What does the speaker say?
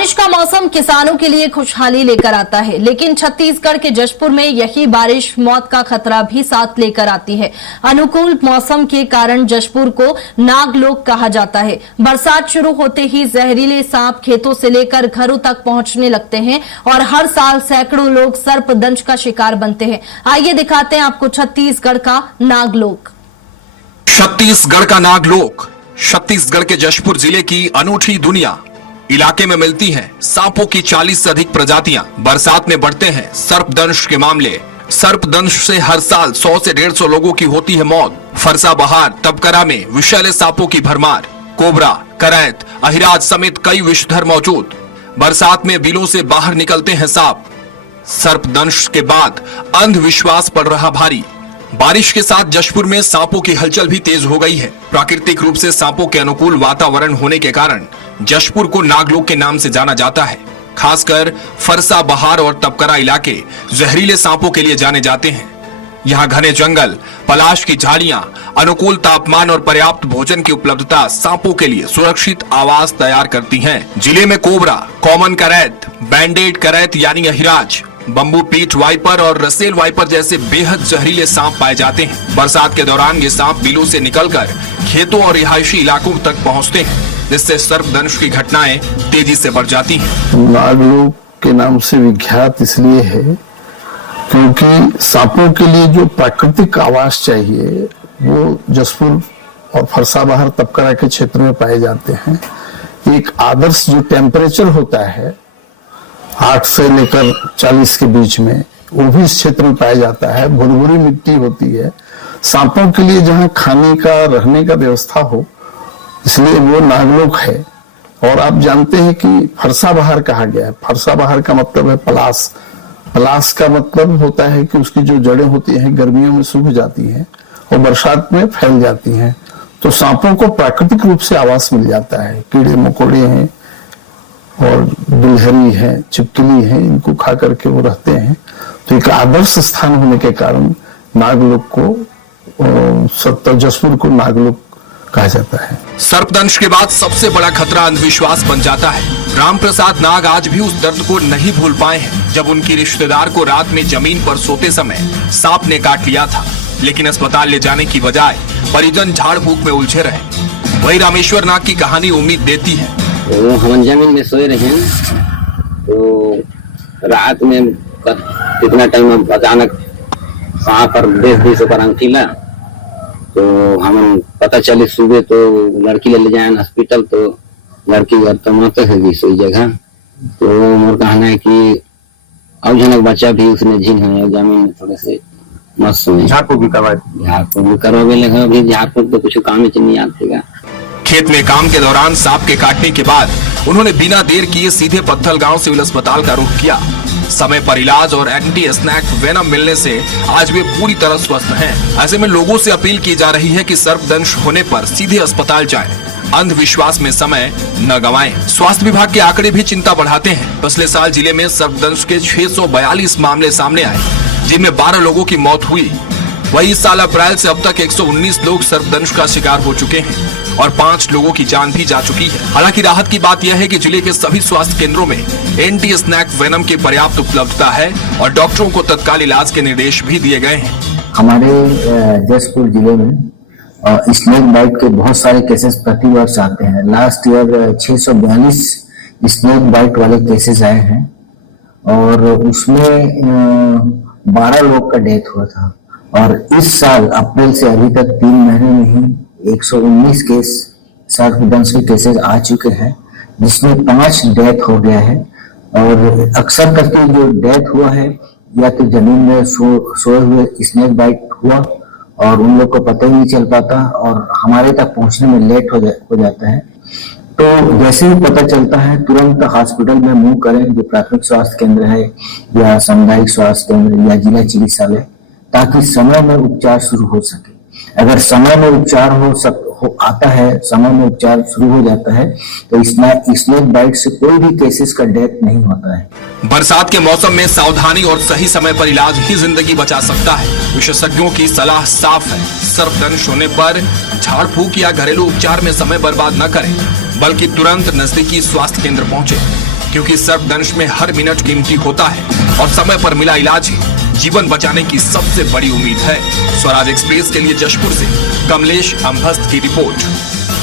बारिश का मौसम किसानों के लिए खुशहाली लेकर आता है, लेकिन छत्तीसगढ़ के जशपुर में यही बारिश मौत का खतरा भी साथ लेकर आती है। अनुकूल मौसम के कारण जशपुर को नागलोक कहा जाता है। बरसात शुरू होते ही जहरीले सांप खेतों से लेकर घरों तक पहुंचने लगते हैं और हर साल सैकड़ों लोग सर्पदंश का शिकार बनते हैं। आइए दिखाते हैं आपको छत्तीसगढ़ का नागलोक। छत्तीसगढ़ का नागलोक छत्तीसगढ़ के जशपुर जिले की अनूठी दुनिया। इलाके में मिलती हैं सांपों की 40 से अधिक प्रजातियां। बरसात में बढ़ते हैं सर्पदंश के मामले। सर्पदंश से हर साल 100 से 150 लोगों की होती है मौत। फरसा बहार तपकरा में विषैले सांपों की भरमार। कोबरा, करैत, अहिराज समेत कई विषधर मौजूद। बरसात में बिलों से बाहर निकलते हैं सांप। सर्पदंश के बाद अंधविश्वास पड़ रहा भारी। बारिश के साथ जशपुर में सांपों की हलचल भी तेज हो गई है। प्राकृतिक रूप से सांपों के अनुकूल वातावरण होने के कारण जशपुर को नागलोक के नाम से जाना जाता है। खासकर फरसा बहार और तपकरा इलाके जहरीले सांपों के लिए जाने जाते हैं। यहाँ घने जंगल, पलाश की झाड़ियां, अनुकूल तापमान और पर्याप्त भोजन की उपलब्धता सांपों के लिए सुरक्षित आवास तैयार करती हैं। जिले में कोबरा, कॉमन करैत, बैंडेड करैत यानी अहिराज, बम्बू पीठ वाइपर और रसेल वाइपर जैसे बेहद जहरीले सांप पाए जाते हैं। बरसात के दौरान ये सांप बिलों से निकलकर खेतों और रिहायशी इलाकों तक पहुंचते हैं, जिससे सर्पदंश की घटनाएं तेजी से बढ़ जाती हैं। नागलोक के नाम से विख्यात इसलिए है क्योंकि सांपों के लिए जो प्राकृतिक आवास चाहिए वो जशपुर और फरसा बहार तपकरा के क्षेत्र में पाए जाते हैं। एक आदर्श जो टेम्परेचर होता है 8 से लेकर 40 के बीच में, वो भी इस क्षेत्र में पाया जाता है। भुरभुरी मिट्टी होती है। सांपों के लिए जहाँ खाने का, रहने का व्यवस्था हो, इसलिए वो नागलोक है। और आप जानते हैं कि फरसा बहार कहा गया है। फरसा बहार का मतलब है पलाश। पलाश का मतलब होता है कि उसकी जो जड़ें होती हैं गर्मियों में सूख जाती हैं और बरसात में फैल जाती हैं। तो सांपों को प्राकृतिक रूप से आवास मिल जाता है। कीड़े मकोड़े हैं और दुलहरी है, छिपकली है, इनको खा करके वो रहते हैं। तो एक आदर्श स्थान होने के कारण नागलोक को जशपुर को नागलोक कहा जाता है। सर्पदंश के बाद सबसे बड़ा खतरा अंधविश्वास बन जाता है। राम प्रसाद नाग आज भी उस दर्द को नहीं भूल पाए हैं जब उनकी रिश्तेदार को रात में जमीन पर सोते समय सांप ने काट लिया था, लेकिन अस्पताल ले जाने की बजाय परिजन झाड़ फूक में उलझे रहे। वही रामेश्वर नाग की कहानी उम्मीद देती है। तो हम जमीन में सोए रहे तो रात में कितना टाइम अचानक सांप पर देश पर अंगीला, तो हम पता चले सुबह तो लड़की ले जाए हॉस्पिटल, तो लड़की घर तो मत है सही जगह। तो मोर कहना है कि अब जनक बच्चा भी उसने झील है जमीन में थोड़े से मस्त झाड़फूक भी करवा लगा। अभी झाड़फूक तो कुछ काम ही नहीं आतेगा। खेत में काम के दौरान सांप के काटने के बाद उन्होंने बिना देर किए सीधे पत्थलगांव सिविल अस्पताल का रुख किया। समय पर इलाज और एंटी स्नैक वेनम मिलने से आज वे पूरी तरह स्वस्थ हैं। ऐसे में लोगों से अपील की जा रही है कि सर्पदंश होने पर सीधे अस्पताल जाएं। अंधविश्वास में समय न गंवाएं। स्वास्थ्य विभाग के आंकड़े भी चिंता बढ़ाते हैं। पिछले साल जिले में सर्पदंश के 642 मामले सामने आए, जिनमें 12 लोगों की मौत हुई। वही इस साल अप्रैल से अब तक 119 लोग सर्पदंश का शिकार हो चुके हैं और 5 लोगों की जान भी जा चुकी है। हालांकि राहत की बात यह है कि जिले के सभी स्वास्थ्य केंद्रों में एंटी स्नैक वेनम की पर्याप्त उपलब्धता है और डॉक्टरों को तत्काल इलाज के निर्देश भी दिए गए हैं। हमारे जशपुर जिले में स्नेक बाइट के बहुत सारे केसेस प्रति वर्ष आते हैं। लास्ट ईयर 642 स्नेक बाइट वाले केसेस आए हैं और उसमें 12 लोग का डेथ हुआ था। और इस साल अप्रैल से अभी तक 3 महीने में ही 119 केस सर्पदंश के केसेस आ चुके हैं, जिसमें 5 डेथ हो गया है। और अक्सर करके जो डेथ हुआ है या तो जमीन में सोए हुए स्नेक बाइट हुआ और उन लोग को पता ही नहीं चल पाता और हमारे तक पहुंचने में लेट हो जाता है। तो जैसे ही पता चलता है तुरंत हॉस्पिटल में मूव करें, जो प्राथमिक स्वास्थ्य केंद्र है या सामुदायिक स्वास्थ्य केंद्र या जिला चिकित्सालय, ताकि समय में उपचार शुरू हो सके। अगर समय में उपचार आता है, समय में उपचार शुरू हो जाता है, तो स्नेक बाइट से कोई भी केसेस का डेथ नहीं होता है। बरसात के मौसम में सावधानी और सही समय पर इलाज ही जिंदगी बचा सकता है। विशेषज्ञों की सलाह साफ है, सर्पदंश होने पर झाड़ फूक या घरेलू उपचार में समय बर्बाद न करें, बल्कि तुरंत नजदीकी स्वास्थ्य केंद्र पहुंचे। क्योंकि सर्पदंश में हर मिनट कीमती होता है और समय पर मिला इलाज ही जीवन बचाने की सबसे बड़ी उम्मीद है। स्वराज एक्सप्रेस के लिए जशपुर से कमलेश अंबस्त की रिपोर्ट।